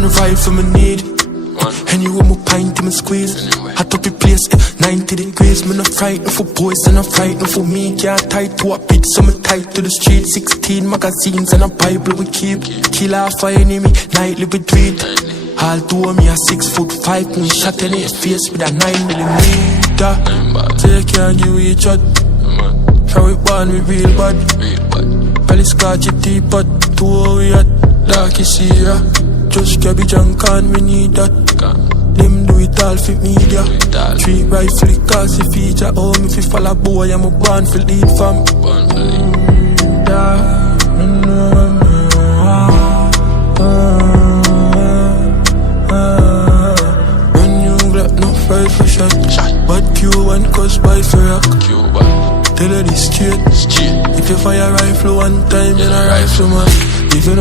one rifle me need. And you want my pint in my squeeze. Hot up the place, 90 degrees. Me no frightened for boys and no frightened for me. Can't tie to a pit, so me tight to the street. 16 magazines and a Bible we keep. Kill half our enemy, nightly we do it. All two of me a 6'5", and shot in his face with a 9mm. So you can't give me a shot. How we born we real bad. Belly scratch your teapot. 2 we at dark you see ya. Just cabbage and corn, we need that. Them do it all for media. 3 rifle, cause it feature. Oh, me fi fall a boy, I'm a born for lead fam. When you got no rifle shot, but Q1 cause by for rock. Tell her this straight. If you fire rifle one time, then a rifle man. If you